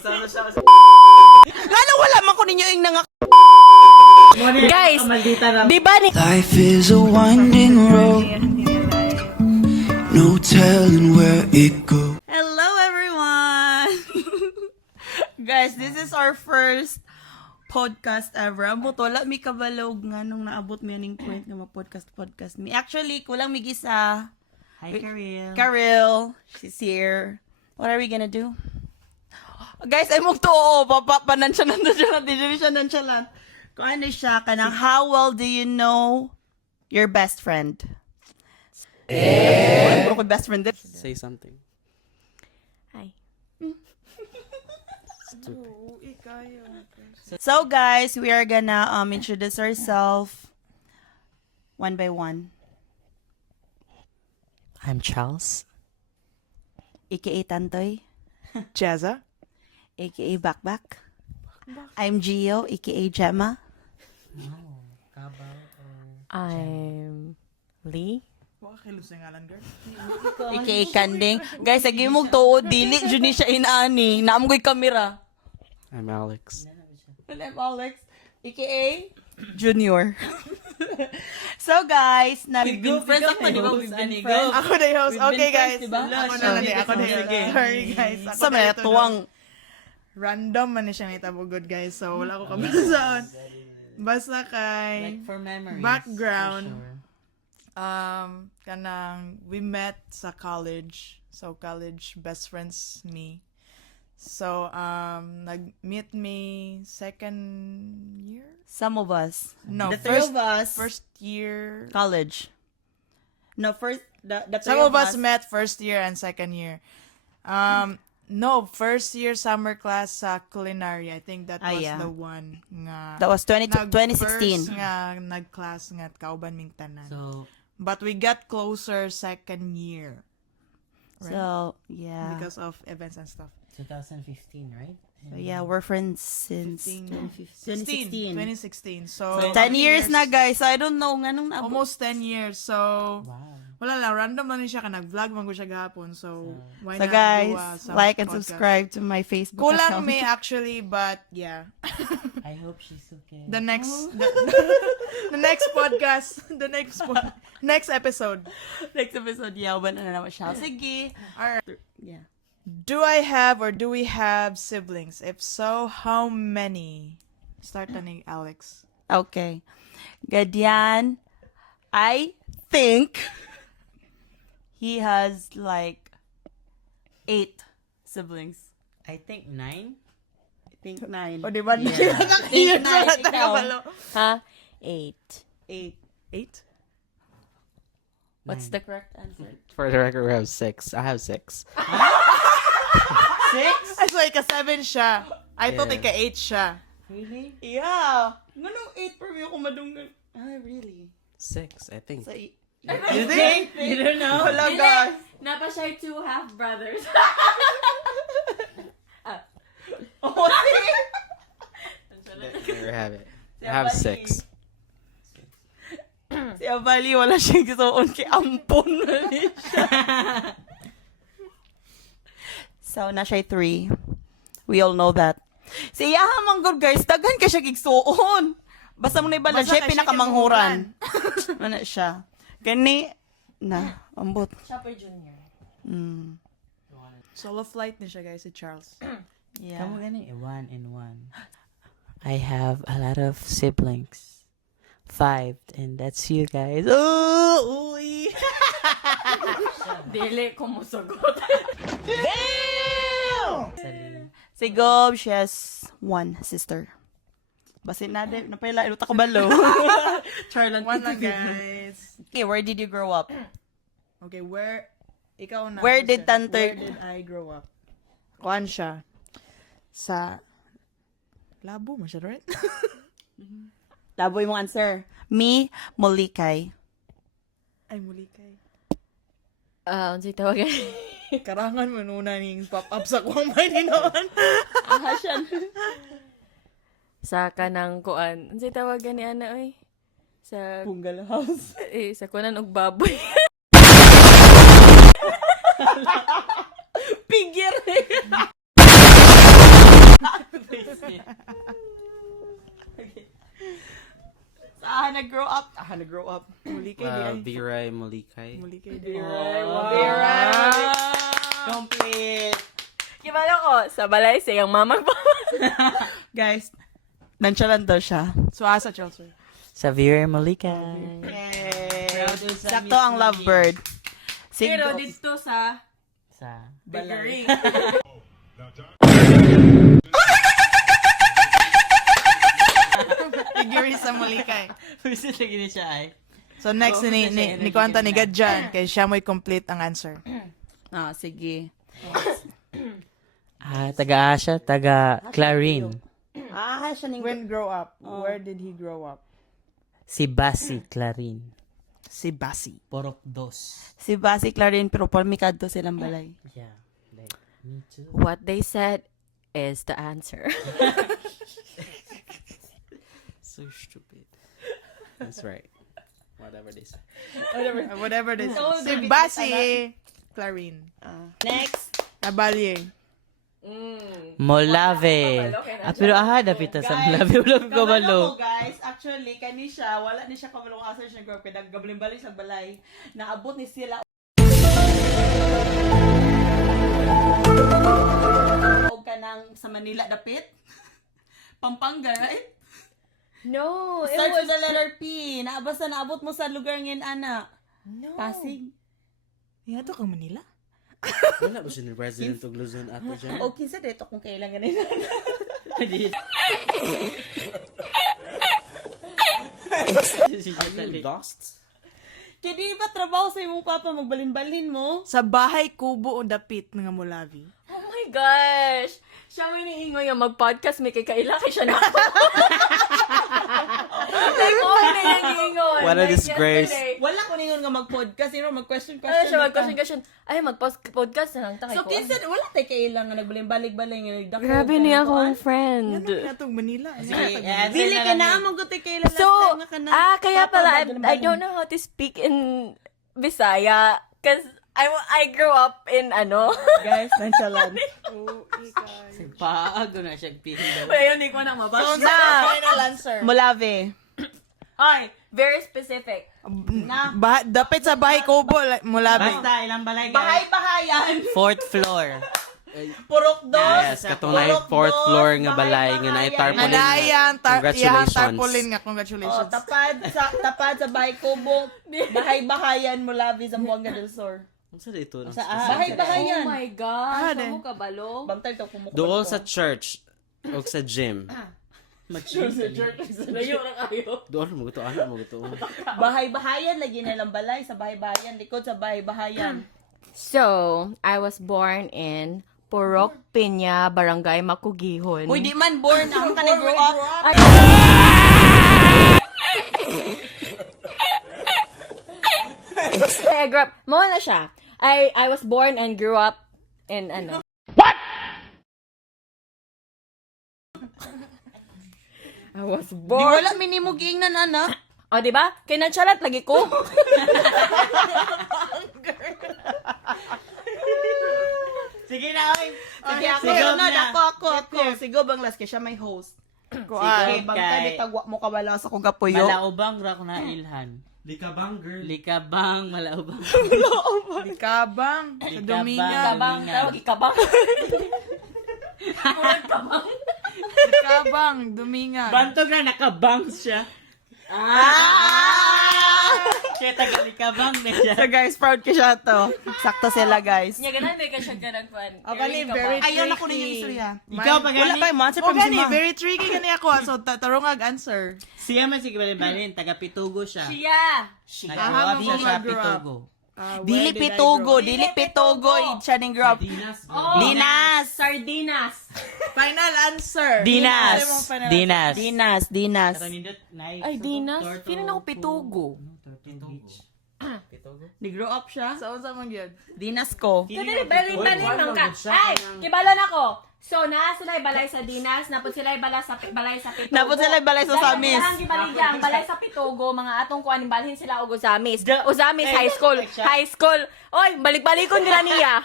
Lalo wala man ko ninyo yung nanga... Guys, di ba ni... Life is a winding road, no telling where it goes. Hello everyone! Guys, this is our first podcast ever. Ambot, wala mi kabalog nga nung naabot mi aning point nga mag-podcast mi. Actually, kulang mi gisa. Hi, Karil. Karil, she's here. What are we gonna do? Guys, ay mong to, papanan siya nandyan, hindi siya nandyan. Kung ano siya, kanang, how well do you know your best friend? Ano ko best friend din? Say something. Hi. So guys, we are gonna introduce ourselves one by one. I'm Charles. AKA Tantoy, Jazza. AKA Bakbak. I'm Gio, AKA Gemma. I'm Lee. AKA Kanding. Guys, agi mong tuod, dili, dyan ni siya inaani. Naamgoy kamera. I'm Alex. I'm Alex, AKA Junior. So guys, we've been friends ako, di ba? We've been friends. Ako na yung host. We've been Okay, guys. friends, diba? Ako na lang. Ako na yung Sorry, guys. Ako Sa na mga ito, tuwang. no? Random man ni siya itabugod, guys. So, wala ko kabisaon. Basta kay For memories. background, kanang we met sa college. So, college best friends me. So, nag-meet me second year? Some of us. No, The three of us. first year. College. No, first, the three Some of us met first year and second year. No, first year summer class sa culinary. I think that was yeah. the one nga. That was 2016. First nga nag-class nga kauban ming tanan. So, But we got closer second year. Right? So, yeah. Because of events and stuff. 2015, right? So, yeah, we're friends since 2016. 2016. So, 10 years na, guys. I don't know. Nga nung naabot. almost 10 years. So, Wow. wala lang. Random man siya ka. Nag-vlog man ko siya gahapon. So, why So, not guys, do some like and podcast? subscribe to my Facebook Kulang account. me actually, but yeah. I hope she's okay. The next the next podcast, next episode. Next episode, yeah, wala na naman siya. Sige. All right. Yeah. Do I have or do we have siblings? If so, how many? Start na ni Alex. Okay. Gadyan, I think he has like 8 siblings. I think 9. I think 9. O, di ba? Yeah. Nakakiyot sa Ikaw. nakabalo. Ha? 8. 8. 8? What's the correct answer? For the record, we have 6. I have 6. 6? I saw ika-7 siya. I thought Yeah. ika-8 siya. Really? Yeah. Nganong 8 for me ako madunggan? Ah, really? 6, I think. So, You think? You don't know? Wala, guys. Napa siya 2 half brothers. Oh, There we have it. I Si have Abali. 6. Si Abali, wala siyang gisuon kay ampon na siya. So, na siya 3. We all know that. Si Yaha Manggod, guys, daghan ka siya gigsuon. Basta mo na ibalan, Basta siya ka siya pinakamanghuran. Ano siya? Kani, na, ambot. Siya pa junior. Mm. Solo flight ni siya, guys, si Charles. Yeah. Kamu gani? 1 and 1. I have a lot of siblings. 5, and that's you guys. Oh, uy. Dili ko musugot. Si Gob, she has 1 sister. Basin na din, napayla, iluta ko balo. Charlan. One lang, guys. Okay, where did you grow up? Okay, ikaw na. Where did question. Tantoy- Where did I grow up? Kuan siya. Sa Labo mo siya, right? Laboy mong answer. Me, Molikay. Ay, muli kay. Unsay tawagan? Karangan mo nuna ning pop-up sa kuwang may ninoon. Aha siya. Sa kanang kuan. Unsay tawagan ni ana oy? Sa Punggala house. sa kunan og baboy. Pigir. Saan nag-grow up? Nag-grow up. Muli kay di ay. Biray Molikay. Muli kay di. Complete. Kibalo ko, sa balay siyang mamang Guys, nonchalant daw siya. So asa Chelsea. Sa Biray Molikay. Yay! Sakto ang lovebird. Pero dito sa Sa bakery. Figure sa muli kay. Visit lagi ni siya ay. So next ni kwanta ni Gadjan kay siya mo'y complete ang answer. Sige. Taga Asha, taga Clarin. Siya ning... When grow up, where did he grow up? Si Basi Clarin. Si Basi. Porok dos. Si Basi Clarin, pero palmikado silang balay. Yeah. Like, me too. What they said is the answer. So stupid. That's right. Whatever they say. Whatever this So, is. Si David, Basi Clarin. Next. Tabalye. Molave. Pero dapit sa Molave. Wala ko Kabalo kabalo. ko, guys. Actually, kani siya, wala ni siya kabalo ang answer siya group. Kaya naggablin-bali sa balay. Naabot ni sila. O ka nang sa Manila dapit. Pampanga, right? No, it Start was... with the letter P. Basta naabot mo sa lugar ngayon, ana. No. Pasig. Nga to kang Manila? Wala ba siya ni President of Luzon ato dyan? O, kinsa dito kung kailangan nila. Lost? Kaya di ba trabaho sa imong papa, magbalin-balin mo? Sa bahay kubo o dapit nga Mulavi. Oh my gosh! Siya may niingoy nga mag-podcast, may kay siya na ako. Like, all day yung niingoy. What a Like, disgrace. yesterday. Wala ko ningon nga mag-podcast. Sino mag-question Ano siya, na mag-question. Ay, mag-podcast na lang. Takay So, ko. kinsa, wala tayo kailangan nagbalin-balik-balik. Nagdako. Grabe niya akong friend. Ano na itong Manila? Dili ka na, magutay kailangan. So, kaya pala, I don't know how to speak in Bisaya. Cause I grew up in, Guys, nonchalant. Paago na siya pindaw. Wait, hindi ko na mabasa. So, sa final answer. Mulave. Ay, very specific. Dapit sa bahay kubo, Mulavi. Basta, ilang balay guys? Bahay-bahayan. 4th floor. Purok dos. Yes, katong na 4th floor nga balay nga na tarpaulin. Nadayan, Congratulations. tarpaulin nga. Oh, Congratulations. tapad sa bahay kubo. Bahay-bahayan Mulave sa Buanga del Sur. Ano sa dito? Bahay-bahayan. Oh my gosh, de. ano ka balo? Bantay to kumukuha. Doon sa church o sa gym. Layo na kayo. Doon mo gusto, ano mo gusto. Bahay-bahayan lagi nilang balay sa bahay-bahayan, likod sa bahay-bahayan. So, I was born in Purok Piña, Barangay Makugihon. Uy, di man born ako ka grow up. I grew up, mo na siya. I was born and grew up in What? I was Di born. wala minimog ingnan ana. O, di ba? Kay nonchalant lagi ko. Sige na, oy. Sige ako. Sigaw Sige na. Ako. Sigaw bang last kay siya may host. Kuan. Sige, bangka di tagwa mo kabala sa kong kapuyo. Malaubang ra ko na ilhan. Likabang girl. Likabang, malaubang. Likabang. Sa Dominga. Ikabang. Tawag ikabang. Likabang. Dominga. Bantog na, nakabangs siya. Kaya taga-likabang na siya. So guys, proud ko siya to. Sakto sila guys. Nya ganan may ka siya ganagpan. Gani, very Ayaw na ko tricky. ninyo istorya. Ikaw pa Wala gani? pa yung monster O from gani, Zima. very tricky gani ako. So, tarungag answer. Siya man si Balin, taga-Pitugo siya. Siya. Nag-grow up Aha, siya sa mag-grow up. Pitugo. Dili pitugo, dili pitugo. Siya ning grow up. Dinas. Dinas. Sardinas. Final answer. Dinas. Ano yung final Dinas. Dinas, Dinas. Ay, Dinas. Feeling ako Pitugo. Ni-grow up siya. answer? So, unsa man gyud? Dinas ko. Kadali, balik-balik man ka. Ay, kibalon ako. So, na sila balay sa Dinas, napod sila balay sa Pitugo. Napod sila balay sa Samis. Ang gibaligyan, balay sa Pitugo, mga atong kuan balhin sila og Usamis. Usamis High School. High School. Oy, balik-balikon nila niya.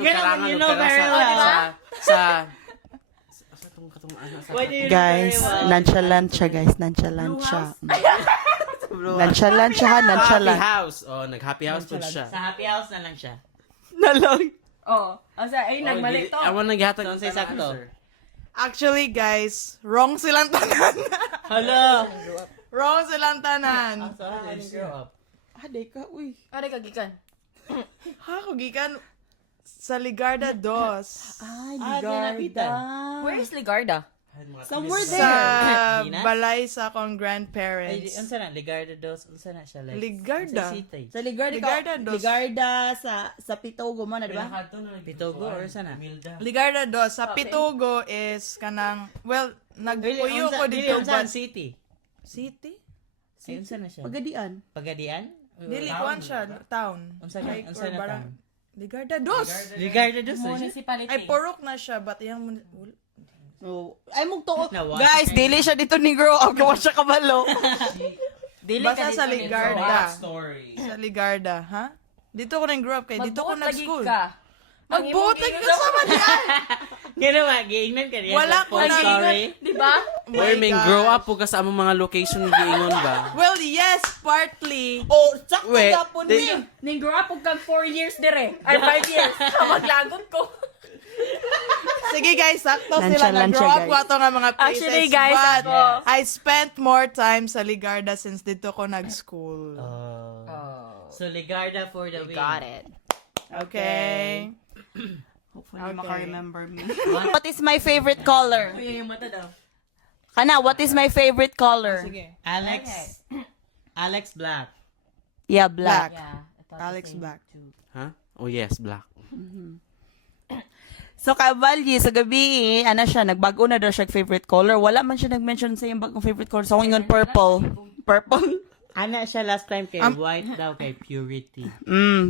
Ganun, you know very well. Sa Guys, nonchalant siya, guys. Nonchalant siya. Nonchalant siya, ha? Happy Nonchalant. house. Oh, nag-happy house po siya. Sa happy house na lang siya. Nalang. Oh, asa ay nagmali to. I want naghatag So, sa sakto. Actually, guys, wrong silang tanan. Hala! Wrong silang tanan. Aday ka, uy. Are kagikan. Ha, kugikan sa Ligarda 2. Ligarda. Where is Ligarda? Somewhere Sa there. balay sa akong Ay, grandparents. unsa na? Ligarda dos. Unsa na siya? Like, Ligarda? Sa city. Sa Ligarda, Ligarda, ka. dos. Ligarda sa Pitogo mo na, di ba? Pitogo or sana? Ligarda 2. Sa Pitugo is kanang, well, nagpuyo ko Dili, dito. unsa But, city? city? Ay, unsa na siya? Pagadian. Pagadian? Dili, kuan siya, town. Unsa Like, unsa or na barang- town? Ligarda 2. Ligarda dos. Municipality. Ay, purok na siya, but yung... Oh. Ay, mugtuo. Nawa. Guys, dili siya dito ni grow up. Gawa siya kabalo. Basta sa Ligarda. Story. Sa Ligarda, ha? Dito ko nang grow up kay dito ko Magbuot lagi nag-school. ka. Magbuot lagi ka sa man. Ginawa, giingnan ka niya. Wala ko na- Sorry. Di ba? Boy, may grow up po ka sa among mga location giingon ba? Well, yes, partly. Oh, sakto Wait, yapon they- ni. Ning grow up og kag 4 years dire. Ay 5 years. Maglagot ko. Sige guys, sakto sila. Nonchalant Nag-grow siya, up ko guys. ato nga mga places. Actually, guys, but ako. I spent more time sa Ligarda since dito ko nag-school. Oh. So, Ligarda for the win. Got it. Okay. Hopefully, Okay. maka-remember me. What is my favorite color? Ay, yung mata daw. Kana, what is my favorite color? Sige. Alex. Alex Black. Yeah, black. Yeah. I thought Alex the same. Black. Huh? Oh yes, black. So, Cavalli, sa gabi, ano siya, nagbago na daw siya favorite color. Wala man siya nag-mention sa yung bagong favorite color. So, ngayon, purple. Purple. Ana siya last time kay white daw kay purity.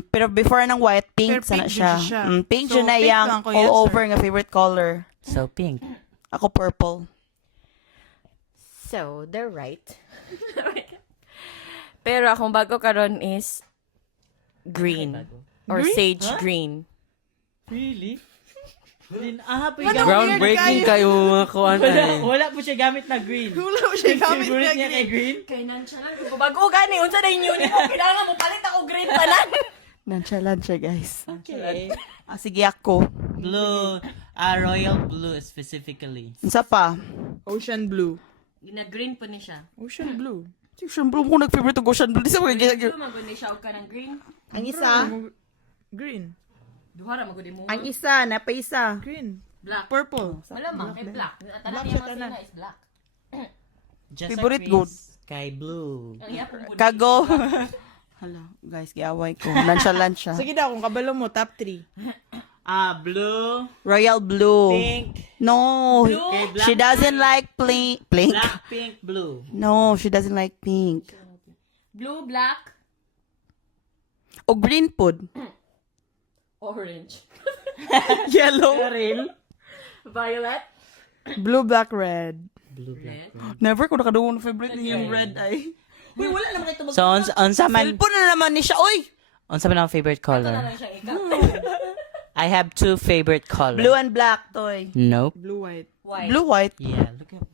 Pero before ng white, pink Pero sana pink siya. din siya. Pink So, yun na pink yung lang ko all answer. over nga favorite color. So pink. Ako purple. So, they're right. Pero akong bago karon is green. Or sage green. Really? Po Groundbreaking kayo mga kuan ay. wala po siya gamit na green. Wala ko siya gamit Favorite na niya kay green. green? Kay nonchalant ko bago gani unsa day uniform kailangan mo palit ako green tanan. Nonchalant siya, guys. Okay. Sige ako. Blue. Royal blue specifically. Isa pa. Ocean blue. Gina-green po ni siya. Ocean blue. Ocean blue ko nag-favorite ng ocean blue. Di sa mga ginagawa. Maguni siya og kanang green. Ang isa. Green. Duha ra maguni mo. Ang isa. Napa isa. Green. Black. Purple. Wala man kay black. Tanan Black niya siya, mga tanan. sina is black. Just Favorite a goat. Sky blue. Ang iya pong Kago. Hala, guys, giaway ko. Nonchalant siya. Sige daw, kung kabalo mo, top 3. Blue. Royal blue. Pink. No. Okay, black. She doesn't like pink. Black, pink, blue. No, she doesn't like pink. blue, black, O green food. orange, Yellow. violet, Blue, black, red. Blue, black. Never ko nakadungong favorite niya yung red ay. Uy, wala naman ito So, unsa man, Cellphone na naman ni siya. Uy! unsa man ang favorite color? tanan siya ikaw. I have 2 favorite colors. Blue and black, toy. Nope. Blue, white. White. Blue, white. Yeah, look at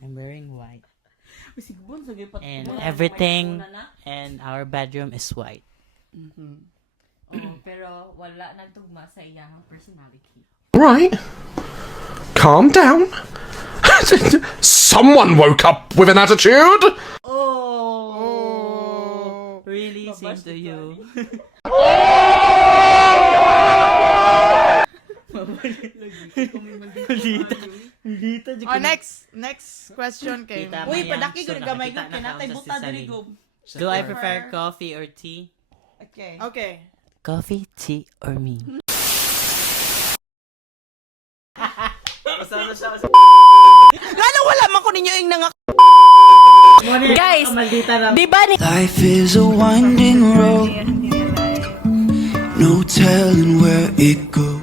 I'm wearing white. And everything in our bedroom is white. Oh, pero wala nagtugma sa iyang personality. Right. Calm down. Someone woke up with an attitude. Oh, really? Same to you. Oh, next question kay Kita Uy, Mayang, padaki ko so gamay ko. nakakita na Kinatay ako sa buta Sisali. diri go. Do I prefer coffee or tea? Okay. Okay. Coffee, tea, or me? Lalo wala man ko ninyo yung nanga... Guys, di ba ni Life is a winding road. No telling where it goes.